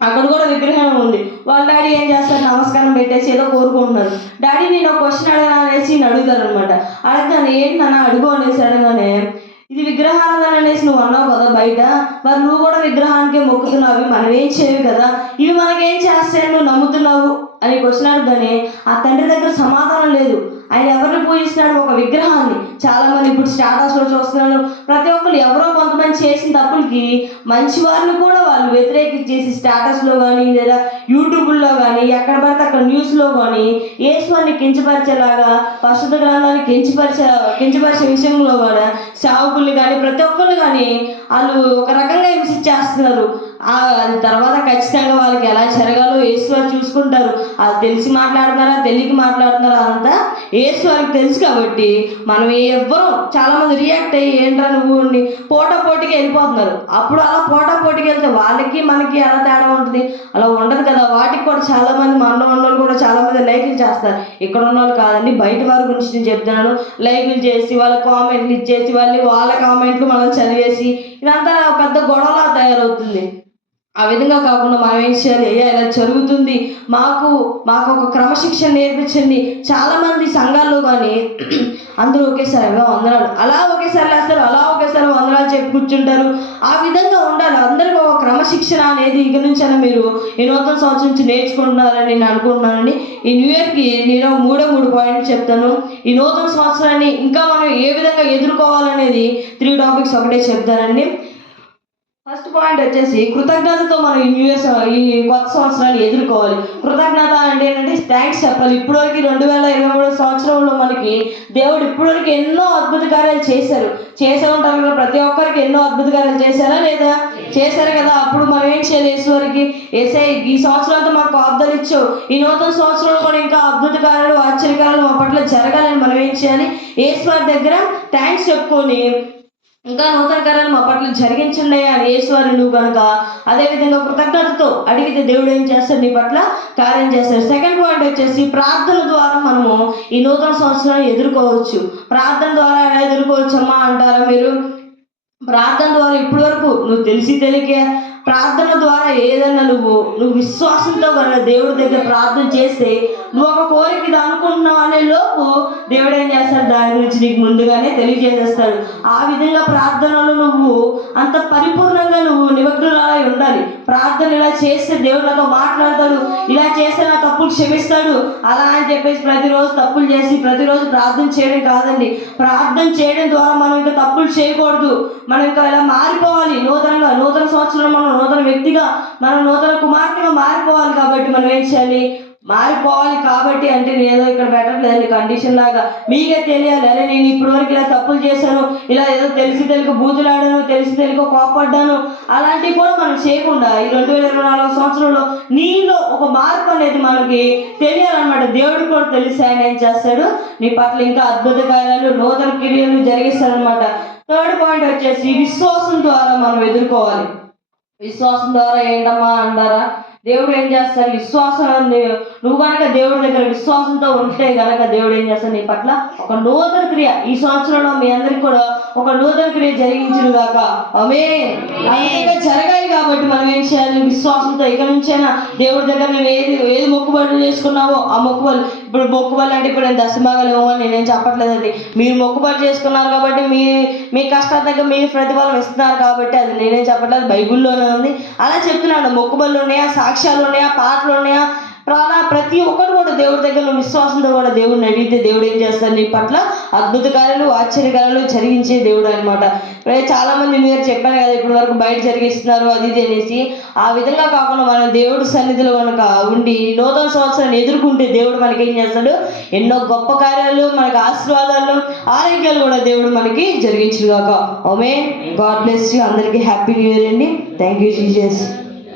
అక్కడ కూడా విగ్రహం ఉంది. వాళ్ళ డాడీ ఏం చేస్తారు, నమస్కారం పెట్టేసి ఏదో కోరుకుంటున్నారు. డాడీ నేను ఒక క్వశ్చన్ అడగా అనేసి నేను అడుగుతారు అనమాట. అడగగానే ఏంటి నాన్న అడుగు అనేసి అడగానే, ఇది విగ్రహారాధన అనేసి నువ్వు అన్నావు కదా బయట, మరి నువ్వు కూడా విగ్రహానికే మొక్కుతున్నావు, మనం ఏం చేయవు కదా, ఇవి మనకేం చేస్తాయని నువ్వు నమ్ముతున్నావు అని క్వశ్చన్ అడగగానే ఆ తండ్రి దగ్గర సమాధానం లేదు. ఆయన ఎవరిని పూజిస్తున్నాడు, ఒక విగ్రహాన్ని. చాలా మంది ఇప్పుడు స్టాటస్లో చూస్తున్నాను, ప్రతి ఒక్కరు ఎవరో కొంతమంది చేసిన తప్పులకి మంచి వారిని కూడా వాళ్ళు వ్యతిరేకించేసి స్టాటస్లో కానీ లేదా యూట్యూబ్లో కానీ ఎక్కడ పడితే అక్కడ న్యూస్లో కానీ యేసుని కించపరిచేలాగా పరిశుద్ధ గ్రంథాన్ని కించపరిచే విషయంలో కూడా సేవకులు కానీ ప్రతి ఒక్కరు కానీ వాళ్ళు ఒక రకంగా హింసించేస్తున్నారు. అది తర్వాత ఖచ్చితంగా వాళ్ళకి ఎలా జరగాలో యేసువారు చూసుకుంటారు. అది తెలిసి మాట్లాడుతున్నారా తెలియక మాట్లాడుతున్నారా అదంతా యేసువారికి తెలుసు. కాబట్టి మనం ఎవ్వరూ చాలామంది రియాక్ట్ అయ్యి ఏంట్రా నువ్వు పోటా పోటీకి వెళ్ళిపోతున్నారు. అప్పుడు అలా పోటా పోటీకి వెళ్తే వాళ్ళకి మనకి ఎలా తేడా ఉంటుంది, అలా ఉండదు కదా. వాటికి కూడా చాలామంది మనలో ఉన్న వాళ్ళు కూడా చాలామంది లైకులు చేస్తారు. ఇక్కడ ఉన్న వాళ్ళు కాదండి, బయట వారి గురించి నేను చెప్తున్నాను. లైకులు చేసి వాళ్ళ కామెంట్లు ఇచ్చేసి వాళ్ళ కామెంట్లు మనం చదివేసి ఇదంతా పెద్ద గొడవలా తయారవుతుంది. ఆ విధంగా కాకుండా మనం ఏం చేయాలి, అయ్యా ఇలా జరుగుతుంది, మాకు ఒక క్రమశిక్షణ నేర్పించండి. చాలామంది సంఘాల్లో కానీ అందరూ ఒకేసారి వందనాలు అలా ఒకేసారి లేస్తారు, అలా ఒకేసారి వందనాలు చెప్పి కూర్చుంటారు. ఆ విధంగా ఉండాలి. అందరికీ ఒక క్రమశిక్షణ అనేది ఇక నుంచి అయినా మీరు ఈ నూతన సంవత్సరం నుంచి నేర్చుకుంటున్నారని నేను అనుకుంటున్నానండి. ఈ న్యూ ఇయర్కి నేను 3 పాయింట్లు చెప్తాను. ఈ నూతన సంవత్సరాన్ని ఇంకా మనం ఏ విధంగా ఎదుర్కోవాలనేది 3 టాపిక్స్ ఒకటే చెప్తానండి. ఫస్ట్ పాయింట్ వచ్చేసి కృతజ్ఞతతో మనం ఈ కొత్త సంవత్సరాన్ని ఎదుర్కోవాలి. కృతజ్ఞత అంటే ఏంటంటే థ్యాంక్స్ చెప్పాలి. ఇప్పటివరకు 2023 సంవత్సరంలో మనకి దేవుడు ఇప్పటివరకు ఎన్నో అద్భుత కార్యాలు చేసే ఉంటారు కదా. ప్రతి ఒక్కరికి ఎన్నో అద్భుత కార్యాలు చేశారా లేదా? చేశారు కదా. అప్పుడు మనం ఏం చేయాలి, యేసువారికి ఏసై ఈ సంవత్సరం అంతా మాకు వాగ్దానం ఇచ్చావు, ఈ నూతన సంవత్సరంలో కూడా ఇంకా అద్భుత కార్యాలు ఆశ్చర్యకార్యాలు మా పట్ల జరగాలని మనం ఏం చేయాలి, యేసువారి దగ్గర థ్యాంక్స్ చెప్పుకొని ఇంకా నూతన కార్యాలు మా పట్ల జరిగించండి అని యేసువారు నువ్వు కనుక అదేవిధంగా కృతజ్ఞతతో అడిగితే దేవుడు ఏం చేస్తాడు, నీ పట్ల కార్యం చేస్తాడు. సెకండ్ పాయింట్ వచ్చేసి ప్రార్థన ద్వారా మనము ఈ నూతన సంవత్సరాన్ని ఎదుర్కోవచ్చు. ప్రార్థన ద్వారా ఎలా ఎదుర్కోవచ్చు అమ్మా అంటారా మీరు? ప్రార్థన ద్వారా ఇప్పటి వరకు నువ్వు తెలియక ప్రార్థన ద్వారా ఏదన్నా నువ్వు విశ్వాసంతో కనుక దేవుడి దగ్గర ప్రార్థన చేస్తే నువ్వు ఒక కోరిక ఇది అనుకుంటున్నావు అనే లోపు దేవుడు ఏం చేస్తాడు, దాని గురించి నీకు ముందుగానే తెలియజేసేస్తాడు. ఆ విధంగా ప్రార్థనలో నువ్వు అంత పరిపూర్ణంగా నువ్వు నిమగ్నురాలై ఉండాలి. ప్రార్థన ఇలా చేస్తే దేవుడు నాతో మాట్లాడతాడు, ఇలా చేస్తే నా తప్పులు క్షమిస్తాడు అలా అని చెప్పేసి ప్రతిరోజు తప్పులు చేసి ప్రతిరోజు ప్రార్థన చేయడం కాదండి. ప్రార్థన చేయడం ద్వారా మనం ఇంకా తప్పులు చేయకూడదు. మనం ఇంకా ఇలా మారిపోవాలి. నూతన సంవత్సరం మనం నూతన వ్యక్తిగా, మనం నూతన కుమార్తెగా మారిపోవాలి. కాబట్టి మనం ఏం చేయాలి, మారిపోవాలి. కాబట్టి అంటే నేను ఇక్కడ పెట్టట్లేదు కండిషన్ లాగా, మీకే తెలియాలి. అరే నేను ఇప్పటివరకు ఇలా తప్పులు చేశాను, ఇలా ఏదో తెలియక బూతులాడాను, తెలియక కోపడ్డాను, అలాంటివి కూడా మనం చేయకుండా ఈ 2024 సంవత్సరంలో నీలో ఒక మార్పు అనేది మనకి తెలియాలన్నమాట. దేవుడికి కూడా తెలిసి ఆయన ఏం చేస్తాడు, నీ పట్ల ఇంకా అద్భుత కార్యాలు నూతన క్రియలు జరిగిస్తాడనమాట. థర్డ్ పాయింట్ వచ్చేసి విశ్వాసం ద్వారా మనం ఎదుర్కోవాలి. విశ్వాసం ద్వారా ఏంటమ్మా అంటారా, దేవుడు ఏం చేస్తాడు, విశ్వాసం నువ్వు కనుక దేవుడి దగ్గర విశ్వాసంతో ఉంటే కనుక దేవుడు ఏం చేస్తాడు, నీ పట్ల ఒక నూతన క్రియ ఈ సంవత్సరంలో మీ అందరికి కూడా ఒక నూతన క్రియ జరిగించును గాక. ఆమె జరగాలి. కాబట్టి మనం ఏం చేయాలి, విశ్వాసంతో ఇక నుంచైనా దేవుడి దగ్గర మేము ఏది మొక్కుబడులు చేసుకున్నావో ఆ మొక్కుబడులు, ఇప్పుడు మొక్కుబడులు అంటే ఇప్పుడు నేను దశభాగాలు ఇవ్వమని నేనేం చెప్పట్లేదండి. మీరు మొక్కుబడి చేసుకున్నారు కాబట్టి మీ కష్టాల దగ్గర మీరు ప్రతిఫలం ఇస్తున్నారు కాబట్టి అది నేనేం చెప్పట్లేదు, బైబిల్లోనే ఉంది. అలా చెప్తున్నాను. మొక్కుబడులు ఉన్నాయా, సాక్ష్యాలు ఉన్నాయా, పాటలు ఉన్నాయా, ప్రతి ఒక్కరు కూడా దేవుడి దగ్గర విశ్వాసంతో కూడా దేవుడిని అడిగితే దేవుడు ఏం చేస్తాడు, నీ పట్ల అద్భుత కార్యాలు ఆశ్చర్యకార్యాలు జరిగించే దేవుడు అనమాట. చాలా మంది మీరు చెప్పాను కదా ఇప్పటి వరకు బయట జరిగిస్తున్నారు అది ఇది అనేసి. ఆ విధంగా కాకుండా మనం దేవుడి సన్నిధిలో కనుక ఉండి నూతన సంవత్సరాన్ని ఎదుర్కొంటే దేవుడు మనకి ఏం చేస్తాడు, ఎన్నో గొప్ప కార్యాలు, మనకి ఆశీర్వాదాలు, ఆరోగ్యాలు కూడా దేవుడు మనకి జరిగించుగాక. ఆమేన్. God bless you. అందరికీ హ్యాపీ న్యూ ఇయర్ అండి. Thank you Jesus.